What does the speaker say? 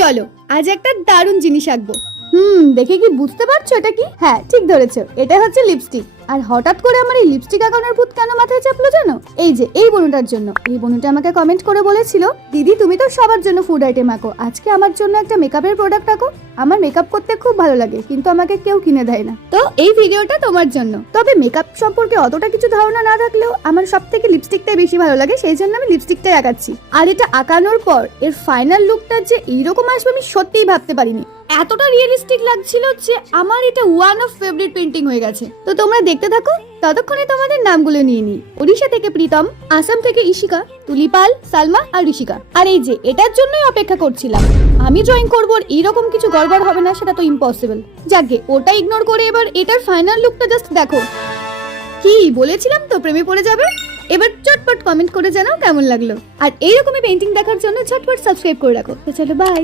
চলো আজ একটা দারুণ জিনিস আঁকবো। দেখে কি বুঝতে পারছো এটা কি? হ্যাঁ ঠিক ধরেছো, এটা হচ্ছে লিপস্টিক। আর হঠাৎ করে আমার এই লিপস্টিক আঁকানোর ভূত কেন মাথায় চাপলো জানো? এই যে এই বনুটার জন্য। এই বনুটা আমাকে কমেন্ট করে বলেছিল, দিদি তুমি তো সবার জন্য ফুড আইটেম আঁকো, আজকে আমার জন্য একটা মেকআপের প্রোডাক্ট আঁকো। আমার মেকআপ করতে খুব ভালো লাগে, কিন্তু আমাকে কেউ কিনে দেয় না। তো এই ভিডিওটা তোমার জন্য। তবে মেকআপ সম্পর্কে অতটা কিছু ধারণা না থাকলেও আমার সব থেকে লিপস্টিকটাই বেশি ভালো লাগে, সেই জন্য আমি লিপস্টিকটাই আঁকাচ্ছি। আর এটা আঁকানোর পর এর ফাইনাল লুকটা যে এইরকম আসবে আমি সত্যিই ভাবতে পারিনি। এতটা রিয়েলিস্টিক লাগছিল যে আমার এটা ওয়ান অফ ফেভারিট পেইন্টিং হয়ে গেছে। তো তোমরা দেখতে থাকো, ততক্ষণে তোমাদের নামগুলো নিয়ে নিই। ওড়িশা থেকে প্রীতম, আসাম থেকে ইশিকা, তুলিপাল, সালমা আর ঋষিকা। আর এই যে এটার জন্যই অপেক্ষা করছিলাম। আমি ড্রয়িং করবো আর এইরকম কিছু গড়বড় হবে না সেটা তো ইম্পসিবল। যাকে ওটা ইগনোর করে এবার এটার ফাইনাল লুকটা জাস্ট দেখো। কি বলেছিলাম তো প্রেমে পড়ে যাবে। এবার চটপট কমেন্ট করে জানাও কেমন লাগলো। আর এইরকমই পেইন্টিং দেখার জন্য ঝটপট সাবস্ক্রাইব করে রাখো। তো চলো বাই।